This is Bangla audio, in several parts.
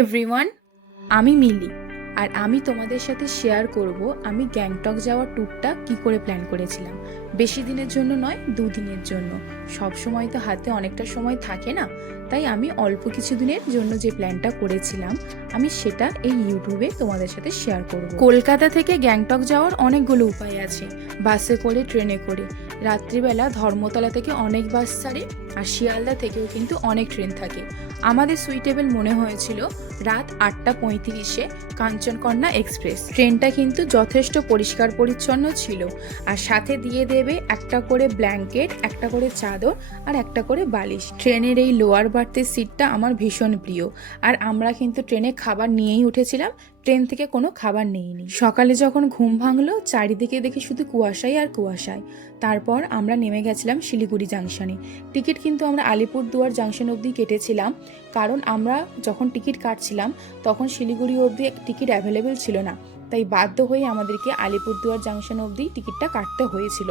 এভরিওয়ান, আমি মিলি। আর আমি তোমাদের সাথে শেয়ার করব আমি গ্যাংটক যাওয়ার ট্যুরটা কি করে প্ল্যান করেছিলাম। বেশি দিনের জন্য নয়, 2 দিনের জন্য। সব সময় তো হাতে অনেকটা সময় থাকে না, তাই আমি অল্প কিছু দিনের জন্য যে প্ল্যানটা করেছিলাম আমি সেটা এই ইউটিউবে তোমাদের সাথে শেয়ার করব। কলকাতা থেকে গ্যাংটক যাওয়ার অনেকগুলো উপায় আছে, বাসে করে, ট্রেনে করে। রাত্রিবেলা ধর্মতলা থেকে অনেক বাস ছাড়ে, আর শিয়ালদা থেকেও কিন্তু অনেক ট্রেন থাকে। আমাদের সুইটেবল মনে হয়েছিল রাত 8:35-এ কাঞ্চনকন্যা এক্সপ্রেস। ট্রেনটা কিন্তু যথেষ্ট পরিষ্কার পরিচ্ছন্ন ছিল, আর সাথে দিয়ে দেবে একটা করে ব্ল্যাঙ্কেট, একটা করে চাদর আর একটা করে বালিশ। ট্রেনের এই লোয়ার বার্থের সিটটা আমার ভীষণ প্রিয়। আর আমরা কিন্তু ট্রেনে খাবার নিয়েই উঠেছিলাম, ট্রেন থেকে কোনো খাবার নেইনি। সকালে যখন ঘুম ভাঙলো চারিদিকে দেখি শুধু কুয়াশাই আর কুয়াশায়। তারপর আমরা নেমে গেছিলাম শিলিগুড়ি জাংশনে। টিকিট কিন্তু আমরা আলিপুরদুয়ার জাংশন অবধি কেটেছিলাম, কারণ আমরা যখন টিকিট কাটছিলাম তখন শিলিগুড়ি অবধি টিকিট অ্যাভেলেবেল ছিল না, তাই বাধ্য হয়ে আমাদেরকে আলিপুরদুয়ার জাংশন অবধি টিকিটটা কাটতে হয়েছিল।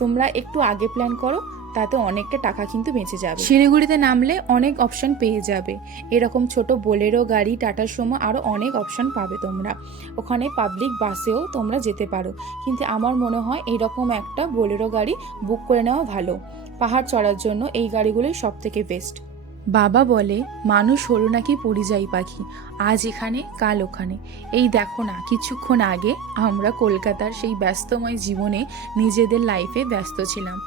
তোমরা একটু আগে প্ল্যান করো, তাতে অনেকটা টাকা কিন্তু বেঁচে যাবে। শিলিগুড়িতে নামলে অনেক অপশন পেয়ে যাবে, এরকম ছোট বোলেরো গাড়ি, টাটা সুমো, আরও অনেক অপশন পাবে তোমরা। ওখানে পাবলিক বাসেও তোমরা যেতে পারো, কিন্তু আমার মনে হয় এইরকম একটা বোলেরো গাড়ি বুক করে নেওয়া ভালো। পাহাড় চড়ার জন্য এই গাড়িগুলোই সব থেকে বেস্ট। বাবা বলে মানুষ হলো নাকি পরিযায়ী পাখি, আজ এখানে কাল ওখানে। এই দেখো না, কিছুক্ষণ আগে আমরা কলকাতার সেই ব্যস্তময় জীবনে নিজেদের লাইফে ব্যস্ত ছিলাম,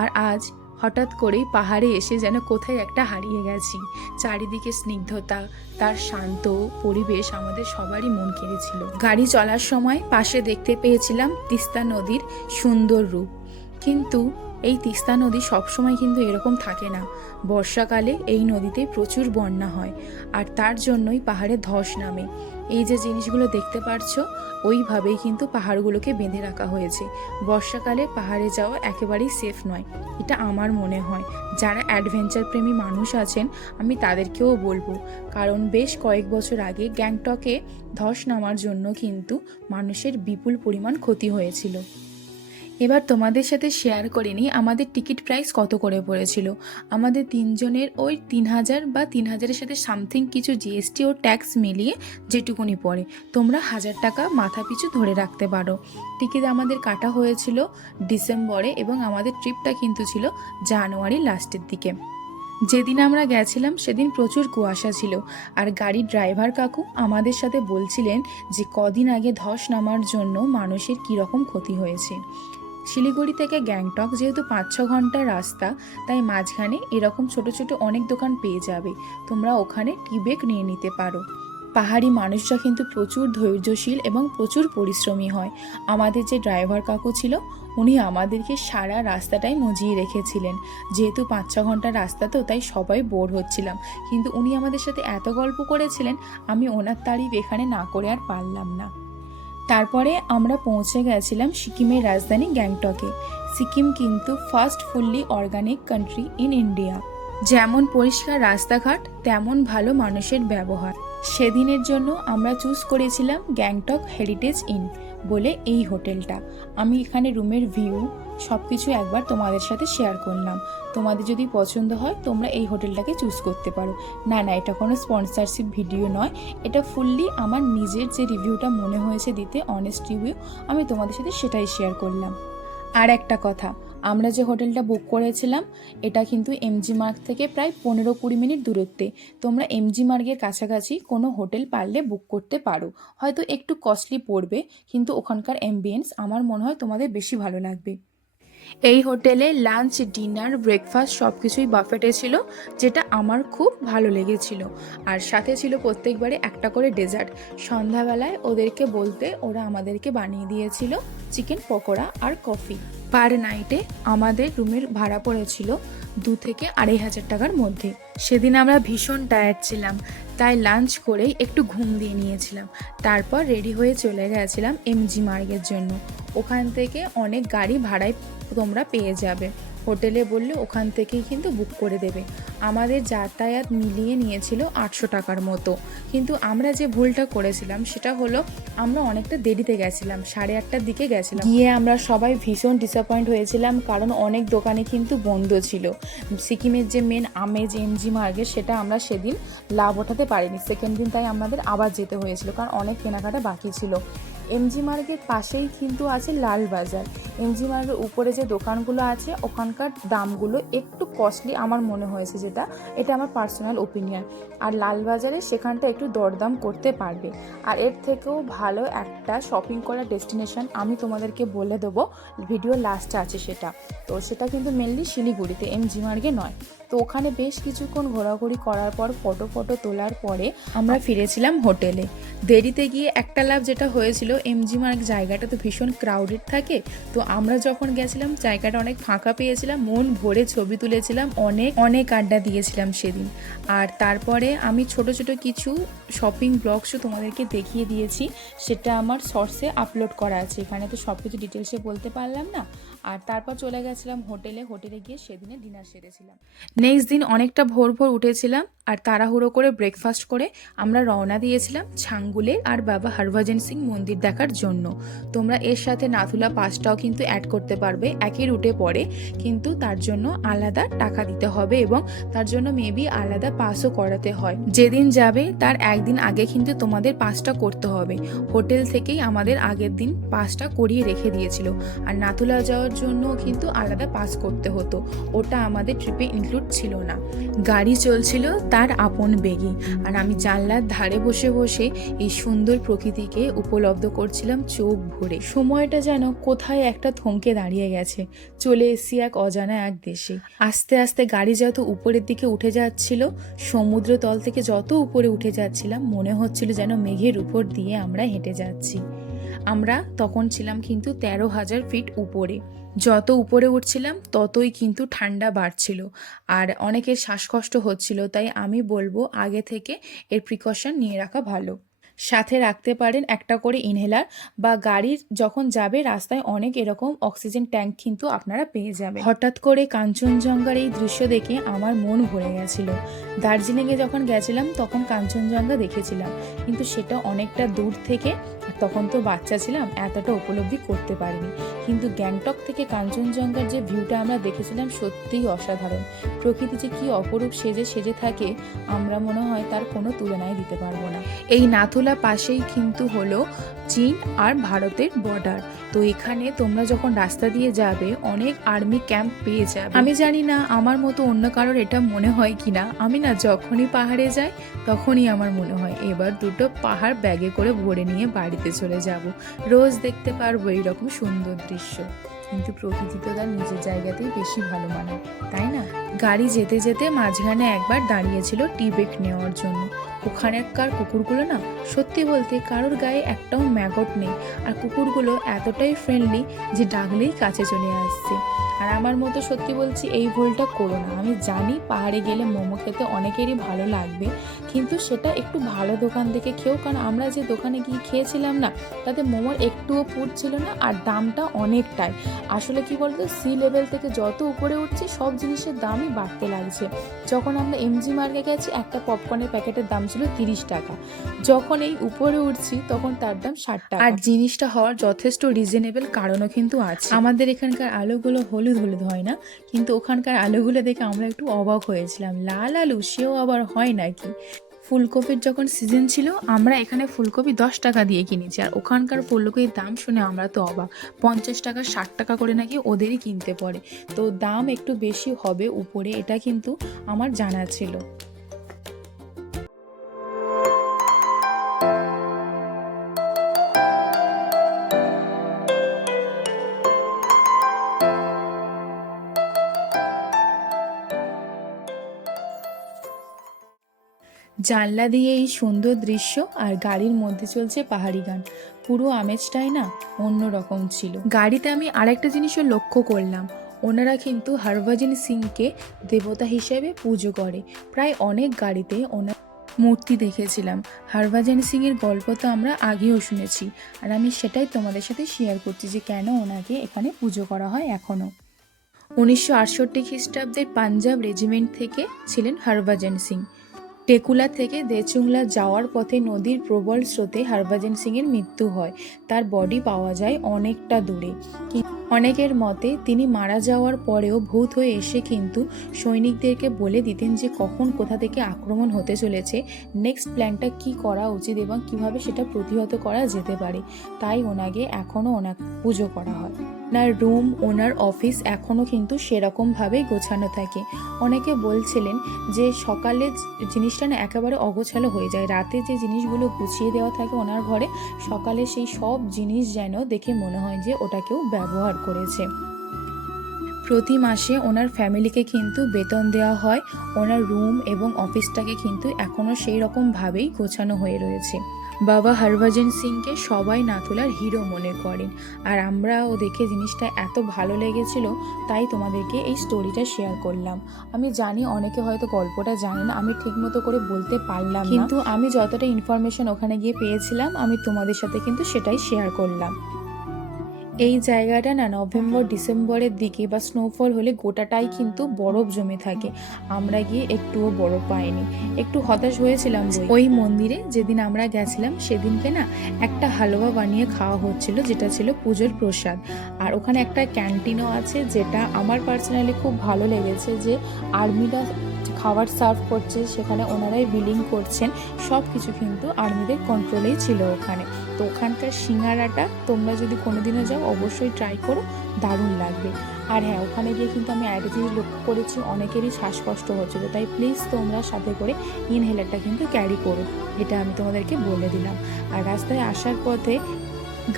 আর আজ হঠাৎ করেই পাহাড়ে এসে যেন কোথায় একটা হারিয়ে গেছি। চারিদিকে স্নিগ্ধতা, তার শান্ত পরিবেশ আমাদের সবারই মন কেড়েছিল। গাড়ি চলার সময় পাশে দেখতে পেয়েছিলাম তিস্তা নদীর সুন্দর রূপ, কিন্তু এই তিস্তা নদী সবসময় কিন্তু এরকম থাকে না। বর্ষাকালে এই নদীতে প্রচুর বন্যা হয়, আর তার জন্যই পাহাড়ে ধস নামে। এই যে জিনিসগুলো দেখতে পারছো, ওইভাবেই কিন্তু পাহাড়গুলোকে বেঁধে রাখা হয়েছে। বর্ষাকালে পাহাড়ে যাওয়া একেবারেই সেফ নয়, এটা আমার মনে হয়। যারা অ্যাডভেঞ্চার প্রেমী মানুষ আছেন আমি তাদেরকেও বলবো, কারণ বেশ কয়েক বছর আগে গ্যাংটকে ধস নামার জন্য কিন্তু মানুষের বিপুল পরিমাণ ক্ষতি হয়েছিল। এবার তোমাদের সাথে শেয়ার করে নিই আমাদের টিকিট প্রাইস কত করে পড়েছিল। আমাদের 3 জনের ওই 3,000 বা 3,000-এর সাথে সামথিং কিছু জিএসটি ও ট্যাক্স মিলিয়ে যেটুকুনি পড়ে, তোমরা 1,000 টাকা মাথা পিছু ধরে রাখতে পারো। টিকিট আমাদের কাটা হয়েছিল ডিসেম্বরে, এবং আমাদের ট্রিপটা কিন্তু ছিল জানুয়ারি লাস্টের দিকে। যেদিন আমরা গেছিলাম সেদিন প্রচুর কুয়াশা ছিল, আর গাড়ির ড্রাইভার কাকু আমাদের সাথে বলছিলেন যে কদিন আগে ধস নামার জন্য মানুষের কীরকম ক্ষতি হয়েছে। শিলিগুড়ি থেকে গ্যাংটক যেহেতু 5-6 ঘন্টার রাস্তা, তাই মাঝখানে এরকম ছোট ছোট অনেক দোকান পেয়ে যাবে, তোমরা ওখানে টি ব্রেক নিয়ে নিতে পারো। পাহাড়ি মানুষরা কিন্তু প্রচুর ধৈর্যশীল এবং প্রচুর পরিশ্রমী হয়। আমাদের যে ড্রাইভার কাকু ছিল উনি আমাদেরকে সারা রাস্তাটাই মজিয়ে রেখেছিলেন। যেহেতু 5-6 ঘন্টার রাস্তা তো, তাই সবাই বোর হচ্ছিলাম, কিন্তু উনি আমাদের সাথে এত গল্প করেছিলেন, আমি ওনার তারিফ এখানে না করে আর পারলাম না। তারপরে আমরা পৌঁছে গেছিলাম সিকিমের রাজধানী গ্যাংটকে। সিকিম কিন্তু first fully organic country in India. যেমন পরিষ্কার রাস্তাঘাট, তেমন ভালো মানুষের ব্যবহার। সেদিনের জন্য আমরা চুজ করেছিলাম গ্যাংটক হেরিটেজ ইন বলে এই হোটেলটা। আমি এখানে রুমের ভিউ সব কিছু একবার তোমাদের সাথে শেয়ার করলাম। তোমাদের যদি পছন্দ হয় তোমরা এই হোটেলটাকে চুজ করতে পারো। না, এটা কোনো স্পন্সরশিপ ভিডিও নয়, এটা ফুললি আমার নিজের যে রিভিউটা মনে হয়েছে দিতে, অনেস্ট রিভিউ, আমি তোমাদের সাথে সেটাই শেয়ার করলাম। আর একটা কথা, আমরা যে হোটেলটা বুক করেছিলাম এটা কিন্তু এমজি মার্গ থেকে প্রায় 15-20 মিনিট দূরত্বে। তোমরা এমজি মার্গের কাছাকাছি কোনো হোটেল পারলে বুক করতে পারো। হয়তো একটু কস্টলি পড়বে, কিন্তু ওখানকার অ্যাম্বিয়েন্স আমার মনে হয় তোমাদের বেশি ভালো লাগবে। এই হোটেলে লাঞ্চ, ডিনার, ব্রেকফাস্ট সব কিছুই বাফেটে ছিল, যেটা আমার খুব ভালো লেগেছিল। আর সাথে ছিল প্রত্যেকবারে একটা করে ডেজার্ট। সন্ধ্যাবেলায় ওদেরকে বলতে ওরা আমাদেরকে বানিয়ে দিয়েছিল চিকেন পকোড়া আর কফি। পার নাইটে আমাদের রুমের ভাড়া পড়েছিল 2 থেকে 2,500 টাকার মধ্যে। সেদিন আমরা ভীষণ টায়ার্ড ছিলাম, তাই লাঞ্চ করেই একটু ঘুম দিয়ে নিয়েছিলাম। তারপর রেডি হয়ে চলে গেছিলাম এমজি মার্গের জন্য। ওখান থেকে অনেক গাড়ি ভাড়ায় তোমরা পেয়ে যাবে। হোটেলে বললে ওখান থেকেই কিন্তু বুক করে দেবে। আমাদের যাতায়াত মিলিয়ে নিয়েছিল 800 টাকার মতো। কিন্তু আমরা যে ভুলটা করেছিলাম সেটা হলো আমরা অনেকটা দেরিতে গেছিলাম, 8:30টার দিকে গেছিলাম। গিয়ে আমরা সবাই ভীষণ ডিসঅ্যাপয়েন্ট হয়েছিলাম, কারণ অনেক দোকানে কিন্তু বন্ধ ছিল। সিকিমের যে মেন আমেজ এমজি মার্কেট, সেটা আমরা সেদিন লাভ ওঠাতে পারিনি। সেকেন্ড দিন তাই আমাদের আবার যেতে হয়েছিল, কারণ অনেক কেনাকাটা বাকি ছিল। এমজি মার্কেট পাশেই কিন্তু আছে লাল বাজার। এমজি মার্কেটের উপরে যে দোকানগুলো আছে ওখানকার দামগুলো একটু কস্টলি আমার মনে হয়েছে, এটা আমার পার্সোনাল ওপিনিয়ন। আর লাল বাজারে সেখানটা একটু দরদাম করতে পারবে। আর এর থেকেও ভালো একটা শপিং করার ডেস্টিনেশন আমি তোমাদেরকে বলে দেবো, ভিডিও লাস্টে আছে সেটা। তো সেটা কিন্তু মেনলি শিলিগুড়িতে, এমজি মার্গে নয়। তো ওখানে বেশ কিছুক্ষণ ঘোরাঘুরি করার পর ফটো তোলার পরে আমরা ফিরেছিলাম হোটেলে। দেরিতে গিয়ে একটা লাভ যেটা হয়েছিল, এমজি মার্গ জায়গাটা তো ভীষণ ক্রাউডেড থাকে। তো আমরা যখন গেছিলাম জায়গাটা অনেক ফাঁকা পেয়েছিলাম, মন ভরে ছবি তুলেছিলাম, অনেক আড্ডা দিয়েছিলাম সেদিন। আর তারপরে আমি ছোট কিছু শপিং ব্লগসও তোমাদেরকে দেখিয়ে দিয়েছি, সেটা আমার শর্টসে আপলোড করা আছে। এখানে তো সব কিছু ডিটেলসে বলতে পারলাম না। আর তারপর চলে গেছিলাম হোটেলে গিয়ে সেদিনে ডিনার সেরেছিলাম। নেক্সট দিন অনেকটা ভোর উঠেছিলাম, আর তাড়াহুড়ো করে ব্রেকফাস্ট করে আমরা রওনা দিয়েছিলাম ছাঙ্গুলে আর বাবা হরভজন সিং মন্দির দেখার জন্য। তোমরা এর সাথে নাথুলা পাসটাও কিন্তু অ্যাড করতে পারবে, একই রুটে পড়ে, কিন্তু তার জন্য আলাদা টাকা দিতে হবে এবং তার জন্য মেবি আলাদা পাসও করাতে হয়। যেদিন যাবে তার একদিন আগে কিন্তু তোমাদের পাসটা করতে হবে। হোটেল থেকেই আমাদের আগের দিন পাসটা করিয়ে রেখে দিয়েছিল। আর নাথুলা যাওয়ার জন্য কিন্তু আলাদা পাস করতে হতো, ওটা আমাদের ট্রিপে ইনক্লুড ছিল না। গাড়ি চলছিল তার আপন বেগে, আর আমি জানলার ধারে বসে এই সুন্দর প্রকৃতিকে উপলব্ধ করছিলাম চোখ ভরে। সময়টা যেন কোথায় একটা থমকে দাঁড়িয়ে গেছে, চলে এসেছি এক অজানা এক দেশে। আস্তে আস্তে গাড়ি যত উপরের দিকে উঠে যাচ্ছিল, সমুদ্র তল থেকে যত উপরে উঠে যাচ্ছিলাম, মনে হচ্ছিল যেন মেঘের উপর দিয়ে আমরা হেঁটে যাচ্ছি। আমরা তখন ছিলাম কিন্তু 13,000 ফিট উপরে। যত উপরে উঠছিলাম ততই কিন্তু ঠান্ডা বাড়ছিল আর অনেকের শ্বাসকষ্ট হচ্ছিল। তাই আমি বলবো আগে থেকে এর প্রিকশন নিয়ে রাখা ভালো। সাথে রাখতে পারেন একটা করে ইনহেলার, বা গাড়ির যখন যাবে রাস্তায় অনেক এরকম অক্সিজেন ট্যাঙ্ক কিন্তু আপনারা পেয়ে যাবেন। হঠাৎ করে কাঞ্চনজঙ্ঘার এই দৃশ্য দেখে আমার মন ভরে গেছিল। দার্জিলিংয়ে যখন গেছিলাম তখন কাঞ্চনজঙ্ঘা দেখেছিলাম, কিন্তু সেটা অনেকটা দূর থেকে, তখন তো বাচ্চা ছিলাম, এতটা উপলব্ধি করতে পারিনি। কিন্তু গ্যাংটক থেকে কাঞ্চনজঙ্ঘার যে ভিউটা আমরা দেখেছিলাম সত্যিই অসাধারণ। প্রকৃতি যে কি অপরূপ সেজে থাকে, আমরা মনে হয় তার কোনো তুলনায় দিতে পারবো না। এই নাথুলা পাশেই কিন্তু হলো চীন আর ভারতের বর্ডার। তো এখানে তোমরা যখন রাস্তা দিয়ে যাবে অনেক আর্মি ক্যাম্প পেয়ে যাবে। আমি জানি না আমার মতো অন্য কারোর এটা মনে হয় কিনা, আমি না যখনই পাহাড়ে যাই তখনই আমার মনে হয় এবার দুটো পাহাড় ব্যাগে করে ভরে নিয়ে বাড়িতে চলে যাব, রোজ দেখতে পারবো এইরকম সুন্দর দৃশ্য। কিন্তু প্রকৃতি তো তার নিজের জায়গাতেই বেশি ভালো মানে, তাই না? গাড়ি যেতে যেতে মাঝখানে একবার দাঁড়িয়েছিল টি ব্রেক নেওয়ার জন্য। ওখানকার কুকুরগুলো না, সত্যি বলতে কারোর গায়ে একটাও ম্যাগট নেই, আর কুকুরগুলো এতটাই ফ্রেন্ডলি যে ডাকলেই কাছে চলে আসছে। আর আমার মতো সত্যি বলছি এই ভুলটা করো না। আমি জানি পাহাড়ে গেলে মোমো খেতে অনেকেরই ভালো লাগবে, কিন্তু সেটা একটু ভালো দোকান দেখে খেও, কারণ আমরা যে দোকানে গিয়ে খেয়েছিলাম না তাতে মোমোর একটুও পুর ছিল না, আর দামটা অনেকটাই। আসলে কি বলতো, সি লেভেল থেকে যত উপরে উঠছি সব জিনিসের দামই বাড়তে লাগছে। যখন আমরা এমজি মার্গে গেছি একটা পপকর্নের প্যাকেটের দাম ছিল 30 টাকা, যখন এই উপরে উঠছি তখন তার দাম 60 টাকা। আর জিনিসটা হওয়ার যথেষ্ট রিজনেবল কারণও কিন্তু আছে। আমাদের এখানকার আলুগুলো হলুদ হয় না, কিন্তু ওখানকার আলুগুলো দেখে আমরা একটু অবাক হয়েছিলাম। লাল আলু, সেও আবার হয় নাকি? ফুলকপির যখন সিজন ছিল আমরা এখানে ফুলকপি 10 টাকা দিয়ে কিনেছি, আর ওখানকার ফুলকপির দাম শুনে আমরা তো অবাক। 50 টাকা 60 টাকা করে নাকি ওদেরই কিনতে পড়ে। তো দাম একটু বেশি হবে উপরে, এটা কিন্তু আমার জানা ছিল। জানলা দিয়ে এই সুন্দর দৃশ্য আর গাড়ির মধ্যে চলছে পাহাড়ি গান, পুরো আমেজটাই না অন্যরকম ছিল। গাড়িতে আমি আরেকটা জিনিসও লক্ষ্য করলাম, ওনারা কিন্তু হরভজন সিংকে দেবতা হিসেবে পুজো করে। প্রায় অনেক গাড়িতে ওনার মূর্তি দেখেছিলাম। হরভজন সিং এর গল্প তো আমরা আগেও শুনেছি, আর আমি সেটাই তোমাদের সাথে শেয়ার করছি যে কেন ওনাকে এখানে পুজো করা হয় এখনো। 1968 খ্রিস্টাব্দের পাঞ্জাব রেজিমেন্ট থেকে ছিলেন হরভজন সিং। টেকুলা থেকে দেচুংলা যাওয়ার পথে নদীর প্রবল স্রোতে হরভজন সিংয়ের মৃত্যু হয়। তার বডি পাওয়া যায় অনেকটা দূরে। অনেকের মতে তিনি মারা যাওয়ার পরেও ভূত হয়ে এসে কিন্তু সৈনিকদেরকে বলে দিতেন যে কখন কোথা থেকে আক্রমণ হতে চলেছে, নেক্সট প্ল্যানটা কি করা উচিত এবং কিভাবে সেটা প্রতিহত করা যেতে পারে। তাই ওনাকে এখনও পুজো করা হয়। ওনার রুম, ওনার অফিস এখনও কিন্তু সেরকমভাবেই গোছানো থাকে। অনেকে বলছিলেন যে সকালে জিনিসটা না একেবারে অগোছালো হয়ে যায়, রাতে যে জিনিসগুলো গুছিয়ে দেওয়া থাকে ওনার ঘরে, সকালে সেই সব জিনিস যেন দেখে মনে হয় যে ওটা কেউ ব্যবহার করেছে। প্রতি মাসে ওনার ফ্যামিলিকে কিন্তু বেতন দেওয়া হয়। ওনার রুম এবং অফিসটাকে কিন্তু এখনও সেই রকমভাবেই গোছানো হয়ে রয়েছে। বাবা হরভজন সিংকে সবাই নাথুলার হিরো মনে করেন, আর আমরাও দেখে জিনিসটা এত ভালো লেগেছিল, তাই তোমাদেরকে এই স্টোরিটা শেয়ার করলাম। আমি জানি অনেকে হয়তো গল্পটা জানে না, আমি ঠিকমতো করে বলতে পারলাম না, কিন্তু আমি যতটা ইনফরমেশন ওখানে গিয়ে পেয়েছিলাম আমি তোমাদের সাথে কিন্তু সেটাই শেয়ার করলাম। এই জায়গাটা না নভেম্বর ডিসেম্বরের দিকে বা স্নোফল হলে গোটাটাই কিন্তু বরফ জমে থাকে। আমরা গিয়ে একটুও বরফ পাইনি, একটু হতাশ হয়েছিলাম। ওই মন্দিরে যেদিন আমরা গেছিলাম সেদিনকে না একটা হালুয়া বানিয়ে খাওয়া হচ্ছিল, যেটা ছিল পুজোর প্রসাদ। আর ওখানে একটা ক্যান্টিনও আছে, যেটা আমার পার্সোনালি খুব ভালো লেগেছে, যে আর্মিরা খাবার সার্ভ করছে, সেখানে ওনারাই বিলিং করছেন, সব কিছু কিন্তু আর্মিদের কন্ট্রোলেই ছিল ওখানে। তো ওখানকার সিঙ্গারাটা তোমরা যদি কোনোদিনও যাও অবশ্যই ট্রাই করো, দারুণ লাগবে। আর হ্যাঁ, ওখানে গিয়ে কিন্তু আমি একটা জিনিস লক্ষ্য করেছি, অনেকেরই শ্বাসকষ্ট হচ্ছিল, তাই প্লিজ তোমরা সাথে করে ইনহেলারটা কিন্তু ক্যারি করো, এটা আমি তোমাদেরকে বলে দিলাম। আর রাস্তায় আসার পথে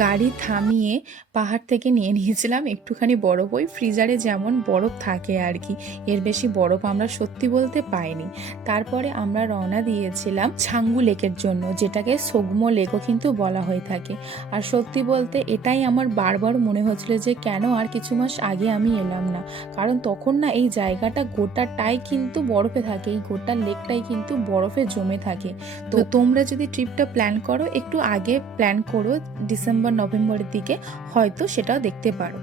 গাড়ি থামিয়ে পাহাড় থেকে নিয়ে নিয়েছিলাম একটুখানি বরফ, ওই ফ্রিজারে যেমন বরফ থাকে আর কি, এর বেশি বরফ আমরা সত্যি বলতে পাইনি। তারপরে আমরা রওনা দিয়েছিলাম ছাঙ্গু লেকের জন্য, যেটাকে সোগমো লেকও কিন্তু বলা হয়ে থাকে। আর সত্যি বলতে এটাই আমার বারবার মনে হচ্ছিল যে কেন আর কিছু মাস আগে আমি এলাম না, কারণ তখন না এই জায়গাটা গোটাটাই কিন্তু বরফে থাকে, এই গোটা লেকটাই কিন্তু বরফে জমে থাকে। তো তোমরা যদি ট্রিপটা প্ল্যান করো একটু আগে প্ল্যান করো, ডিসেম্বর নভেম্বরের দিকে, হয়তো সেটাও দেখতে পারো।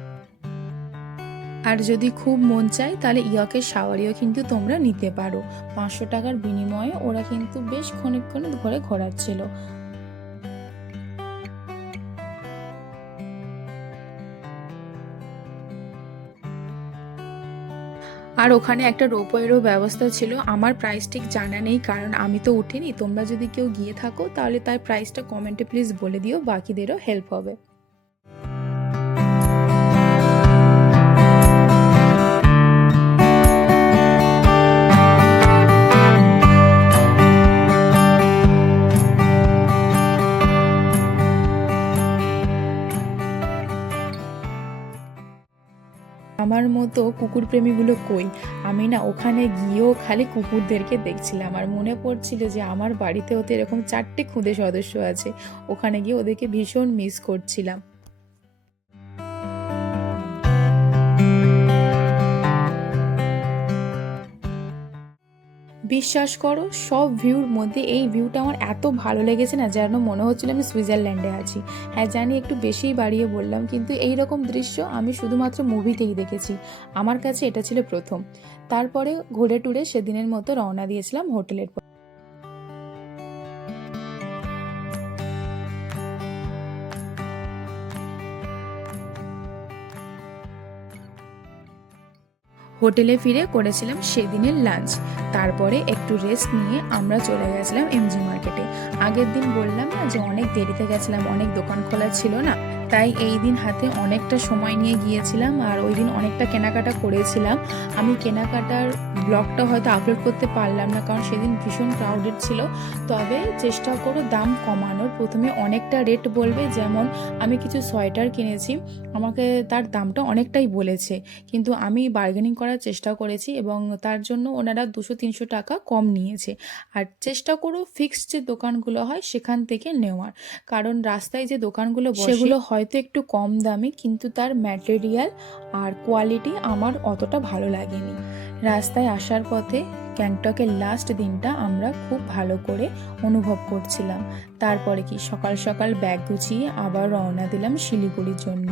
আর যদি খুব মন চায় তাহলে ইয়কের শাওয়ারিও কিন্তু তোমরা নিতে পারো। 500 টাকার বিনিময়ে ওরা কিন্তু বেশ খানিকক্ষণ ধরে ঘোরাচ্ছিল। আর ওখানে একটা রোপওয়েরও ব্যবস্থা ছিল, আমার প্রাইস ঠিক জানা নেই কারণ আমি তো উঠিনি। তোমরা যদি কেউ গিয়ে থাকো তাহলে তার প্রাইসটা কমেন্টে প্লিজ বলে দিও, বাকিদেরও হেল্প হবে। আমার মতো কুকুর প্রেমীগুলো কই, আমি না ওখানে গিয়েও খালি কুকুরদেরকে দেখছিলাম, আর মনে পড়ছিল যে আমার বাড়িতেও তো এরকম 4টে খুদে সদস্য আছে, ওখানে গিয়ে ওদেরকে ভীষণ মিস করছিলাম। বিশ্বাস করো, সব ভিউর মধ্যে এই ভিউটা আমার এত ভালো লেগেছে না, যেন মনে হচ্ছিল আমি সুইজারল্যান্ডে আছি। হ্যাঁ জানি একটু বেশিই বাড়িয়ে বললাম, কিন্তু এই রকম দৃশ্য আমি শুধুমাত্র মুভিতেই দেখেছি, আমার কাছে এটা ছিল প্রথম। তারপরে ঘুরে টুরে সেদিনের মতো রওনা দিয়েছিলাম হোটেলের। হোটেলে ফিরে করেছিলাম সেদিনের লাঞ্চ, তারপরে একটু রেস্ট নিয়ে আমরা চলে গেছিলাম এমজি মার্কেটে। আগের দিন বললাম না যে অনেক দেরিতে গেছিলাম, অনেক দোকান খোলা ছিল না, তাই এই দিন হাতে অনেকটা সময় নিয়ে গিয়েছিলাম, আর ওই দিন অনেকটা কেনাকাটা করেছিলাম। আমি কেনাকাটার ব্লগটা হয়তো আপলোড করতে পারলাম না, কারণ সেদিন ভীষণ ক্রাউডেড ছিল। তবে চেষ্টা করো দাম কমানোর, প্রথমে অনেকটা রেট বলবে, যেমন আমি কিছু সোয়েটার কিনেছি, আমাকে তার দামটা অনেকটাই বলেছে, কিন্তু আমি বার্গেনিং করার চেষ্টা করেছি এবং তার জন্য ওনারা 200-300 টাকা কম নিয়েছে। আর চেষ্টা করো ফিক্সড যে দোকানগুলো হয় সেখান থেকে নেওয়ার, কারণ রাস্তায় যে দোকানগুলো সেগুলো হয়তো একটু কম দামি, কিন্তু তার ম্যাটেরিয়াল আর কোয়ালিটি আমার অতটা ভালো লাগেনি। রাস্তায় আসার পথে গ্যাংটকের লাস্ট দিনটা আমরা খুব ভালো করে অনুভব করছিলাম। তারপরে কি সকাল সকাল ব্যাগ গুছিয়ে আবার রওনা দিলাম শিলিগুড়ির জন্য।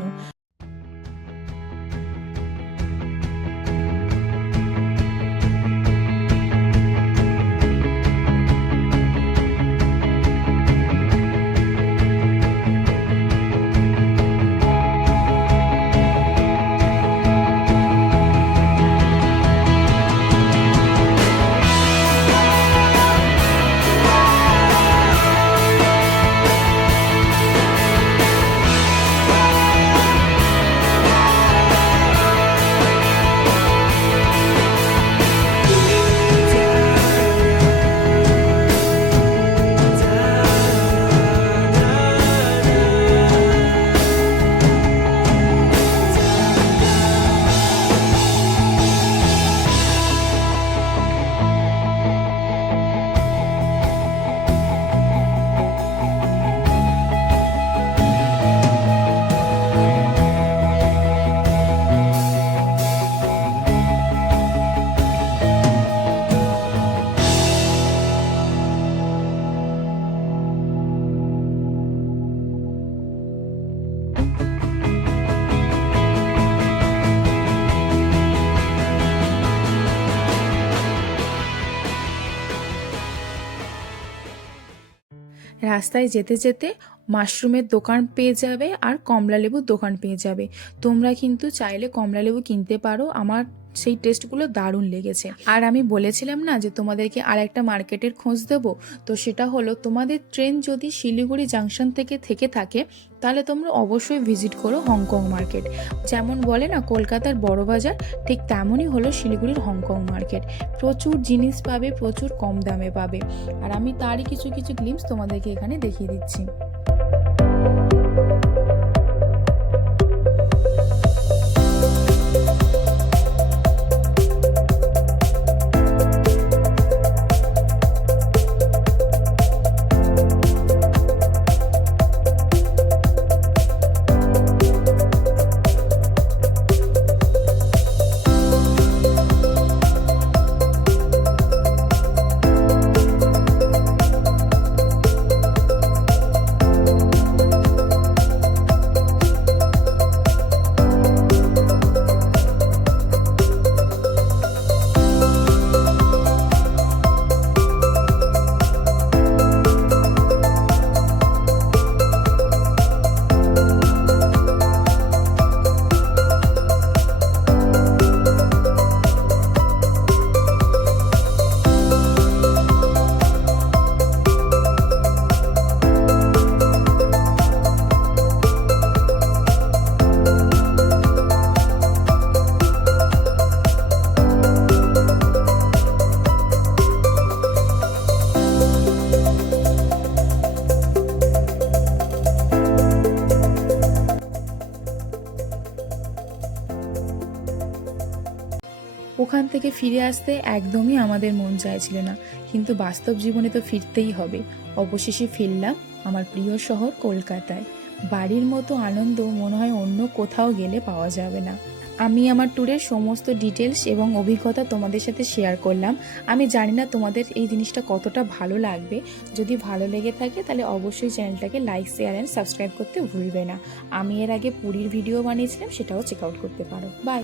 রাস্তায় যেতে যেতে মাশরুমের দোকান পেয়ে যাবে আর কমলা লেবুর দোকান পেয়ে যাবে। তোমরা কিন্তু চাইলে কমলা লেবু কিনতে পারো, আমার সেই টেস্টগুলো দারুণ লেগেছে। আর আমি বলেছিলাম না যে তোমাদেরকে আর একটা মার্কেটের খোঁজ দেবো, তো সেটা হলো তোমাদের ট্রেন যদি শিলিগুড়ি জাংশন থেকে থাকে তাহলে তোমরা অবশ্যই ভিজিট করো হংকং মার্কেট। যেমন বলে না কলকাতার বড় বাজার, ঠিক তেমনই হলো শিলিগুড়ির হংকং মার্কেট। প্রচুর জিনিস পাবে, প্রচুর কম দামে পাবে। আর আমি তারই কিছু কিছু গ্লিম্পস তোমাদেরকে এখানে দেখিয়ে দিচ্ছি। ওখান থেকে ফিরে আসতে একদমই আমাদের মন চাইছিল না, কিন্তু বাস্তব জীবনে তো ফিরতেই হবে। অবশেষে ফিরলাম আমার প্রিয় শহর কলকাতায়। বাড়ির মতো আনন্দ মনে হয় অন্য কোথাও গেলে পাওয়া যাবে না। আমি আমার ট্যুরের সমস্ত ডিটেলস এবং অভিজ্ঞতা তোমাদের সাথে শেয়ার করলাম। আমি জানি না তোমাদের এই জিনিসটা কতটা ভালো লাগবে। যদি ভালো লেগে থাকে তাহলে অবশ্যই চ্যানেলটাকে লাইক, শেয়ার অ্যান্ড সাবস্ক্রাইব করতে ভুলবে না। আমি এর আগে পুরীর ভিডিও বানিয়েছিলাম, সেটাও চেক আউট করতে পারো। বাই।